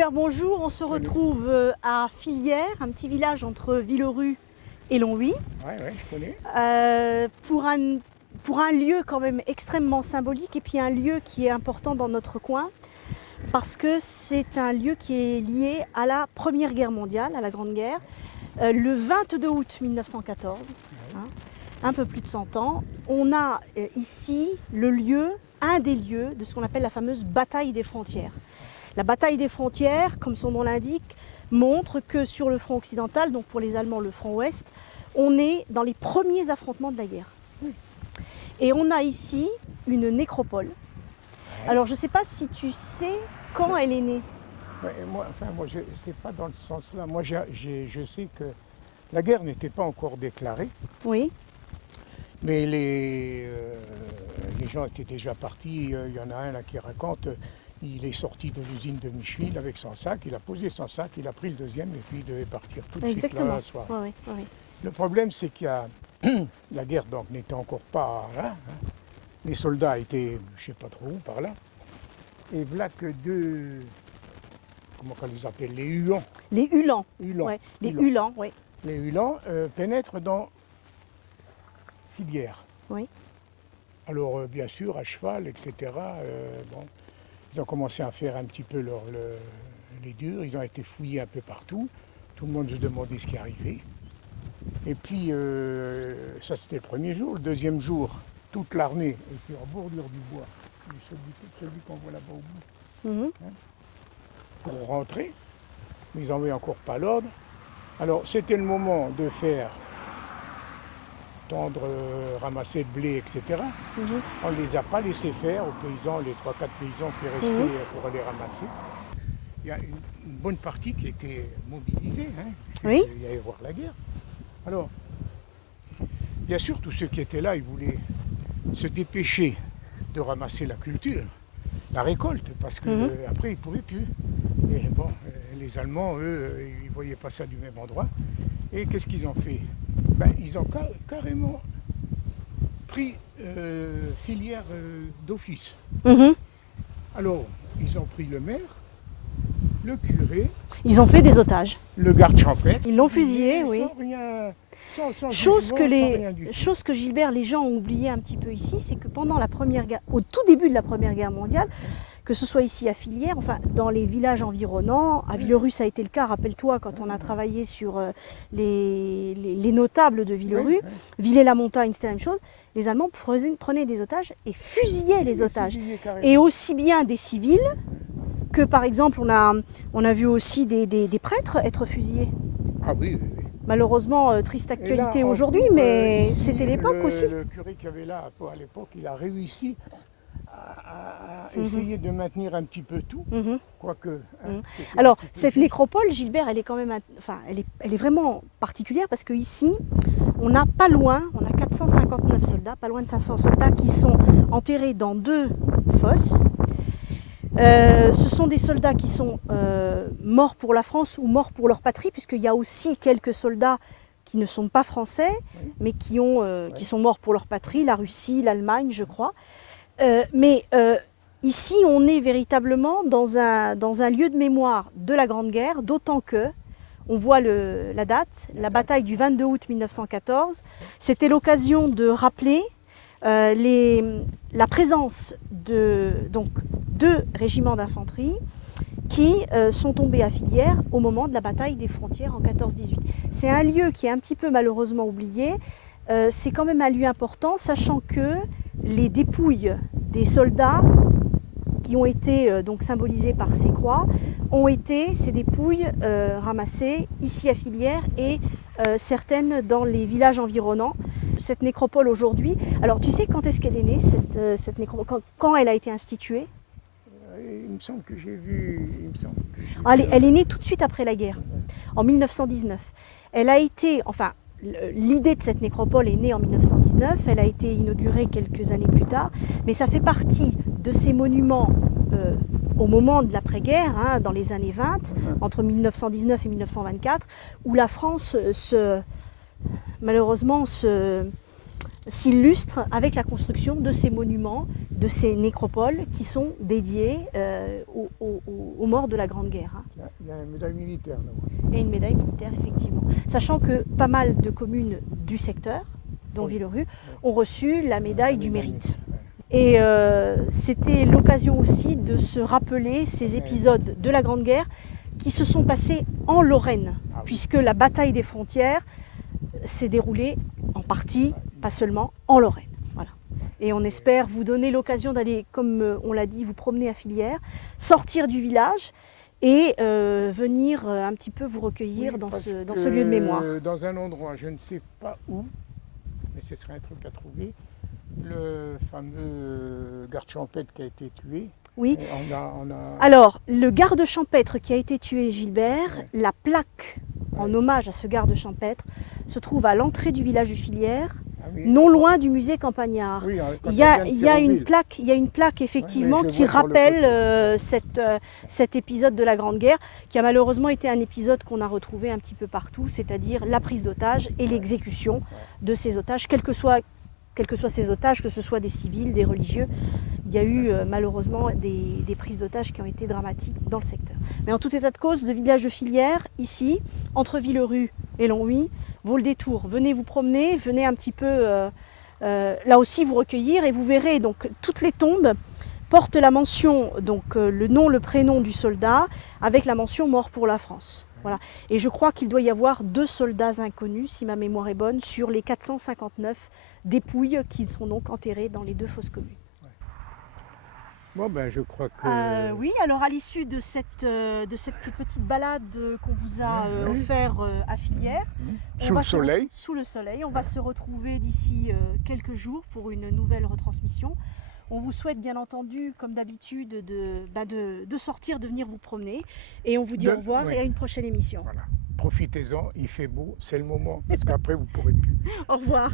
Gilbert, bonjour. On se retrouve à Fillières, un petit village entre Villerue et Longwy. Oui, je connais. Pour un lieu quand même extrêmement symbolique et puis un lieu qui est important dans notre coin parce que c'est un lieu qui est lié à la Première Guerre mondiale, à la Grande Guerre. Le 22 août 1914, un peu plus de 100 ans, on a ici le lieu, un des lieux de ce qu'on appelle la fameuse bataille des frontières. La bataille des frontières, comme son nom l'indique, montre que sur le front occidental, donc pour les Allemands le front ouest, on est dans les premiers affrontements de la guerre. Et on a ici une nécropole. Alors je ne sais pas si tu sais quand elle est née. Ouais, moi, je ne sais pas dans ce sens-là. Moi, je sais que la guerre n'était pas encore déclarée. Oui. Mais les gens étaient déjà partis. Il y en a un là qui raconte, il est sorti de l'usine de Micheville avec son sac, il a posé son sac, il a pris le deuxième et puis il devait partir tout de suite là, la soirée. Oui. Le problème, c'est qu'il y a la guerre donc n'était encore pas là. Les soldats étaient, je ne sais pas trop où, par là. Et voilà que deux, comment on les appelle, les Huons. Les Uhlans. Ouais, les Uhlans, oui. Les Uhlans pénètrent dans Fillières. Oui. Alors, bien sûr, à cheval, etc. Ils ont commencé à faire un petit peu les durs. Ils ont été fouillés un peu partout. Tout le monde se demandait ce qui arrivait. Et puis, ça c'était le premier jour. Le deuxième jour, toute l'armée était en bordure du bois. Celui qu'on voit là-bas au bout. Pour rentrer. Mais ils n'avaient encore pas l'ordre. Alors, c'était le moment de faire tendre, ramasser le blé, etc. On ne les a pas laissés faire aux paysans, les 3-4 paysans qui restaient pour aller ramasser. Il y a une bonne partie qui était mobilisée, Oui. Il y allait voir la guerre. Alors, bien sûr, tous ceux qui étaient là, ils voulaient se dépêcher de ramasser la culture, la récolte, parce qu'après, ils ne pouvaient plus. Et bon, les Allemands, eux, ils ne voyaient pas ça du même endroit. Et qu'est-ce qu'ils ont fait? Ils ont carrément pris Fillières d'office. Alors, ils ont pris le maire, le curé. Ils ont fait des otages. Le garde champêtre. Ils l'ont fusillé, oui. Sans rien, sans Chose rien du tout. chose que Gilbert, les gens ont oublié un petit peu ici, c'est que pendant la Première Guerre, au tout début de la Première Guerre mondiale, que ce soit ici à Fillières, enfin dans les villages environnants, à Villerue ça a été le cas, rappelle-toi quand on a travaillé sur les notables de Villerue, Villers-la-Montagne c'était la même chose, les Allemands prenaient des otages et fusillaient les otages. Et aussi bien des civils que par exemple on a vu aussi des prêtres être fusillés. Ah oui. Malheureusement, triste actualité aujourd'hui, mais c'était l'époque aussi. Le curé qui avait là à l'époque, il a réussi à essayer de maintenir un petit peu tout, quoique. Alors, cette nécropole, Gilbert, elle est quand même, elle est vraiment particulière parce qu'ici, on a pas loin, on a 459 soldats, pas loin de 500 soldats qui sont enterrés dans 2 fosses. Ce sont des soldats qui sont morts pour la France ou morts pour leur patrie, puisqu'il y a aussi quelques soldats qui ne sont pas français, mais qui sont morts pour leur patrie, la Russie, l'Allemagne, je crois. Mais ici, on est véritablement dans un lieu de mémoire de la Grande Guerre, d'autant que, on voit la date, la bataille du 22 août 1914, c'était l'occasion de rappeler la présence de 2 régiments d'infanterie qui sont tombés à Fillières au moment de la bataille des frontières en 14-18. C'est un lieu qui est un petit peu malheureusement oublié, c'est quand même un lieu important, sachant que les dépouilles des soldats qui ont été donc symbolisées par ces croix ces dépouilles ramassées ici à Fillières et certaines dans les villages environnants. Cette nécropole aujourd'hui, alors tu sais quand est-ce qu'elle est née, cette nécropole, quand elle a été instituée? Il me semble que j'ai vu. Elle est née tout de suite après la guerre, en 1919. Elle a été, l'idée de cette nécropole est née en 1919, elle a été inaugurée quelques années plus tard, mais ça fait partie de ces monuments au moment de l'après-guerre, dans les années 20, entre 1919 et 1924, où la France malheureusement s'illustre avec la construction de ces monuments, de ces nécropoles qui sont dédiés aux morts de la Grande Guerre. y a une médaille militaire là-bas. Et une médaille militaire, effectivement. Sachant que pas mal de communes du secteur, dont Oui. Villerue, ont reçu la médaille du médaille mérite. ouais. Et c'était l'occasion aussi de se rappeler ces épisodes de la Grande Guerre qui se sont passés en Lorraine, Ah oui. puisque la bataille des frontières s'est déroulée en partie, pas seulement, en Lorraine. Voilà. Et on espère vous donner l'occasion d'aller, comme on l'a dit, vous promener à Filière, sortir du village et venir un petit peu vous recueillir Oui, dans parce ce lieu de mémoire. Dans un endroit, je ne sais pas où, mais ce serait un truc à trouver, le fameux garde champêtre qui a été tué. Oui. Et on a... Alors, le garde champêtre qui a été tué, Gilbert, Ouais. la plaque en Ouais. hommage à ce garde champêtre se trouve à l'entrée du village du Filière, Ah oui. non loin du musée Campagnard. Oui, quand Il y a, on vient de il y a une Séroville. plaque, il y a une plaque effectivement Ouais, je qui vois sur le rappelle côté. cet épisode de la Grande Guerre, qui a malheureusement été un épisode qu'on a retrouvé un petit peu partout, c'est-à-dire la prise d'otages et l'exécution de ces otages, quels que soient ces otages, que ce soit des civils, des religieux. Il y a eu malheureusement des prises d'otages qui ont été dramatiques dans le secteur. Mais en tout état de cause, le village de Filière, ici, entre Villerue et Longwy, vaut le détour. Venez vous promener, venez un petit peu là aussi vous recueillir et vous verrez donc toutes les tombes portent la mention, donc le nom, le prénom du soldat avec la mention mort pour la France. Voilà. Et je crois qu'il doit y avoir 2 soldats inconnus, si ma mémoire est bonne, sur les 459 dépouilles qui sont donc enterrées dans les 2 fosses communes. Bon, ben, je crois que... Oui, alors à l'issue de cette petite balade qu'on vous a offert à Filière, Sous le soleil. Sous le soleil, on va se retrouver d'ici quelques jours pour une nouvelle retransmission. On vous souhaite bien entendu, comme d'habitude, de sortir, de venir vous promener. Et on vous dit au revoir et à une prochaine émission. Voilà. Profitez-en, il fait beau, c'est le moment, parce qu'après vous ne pourrez plus. Au revoir.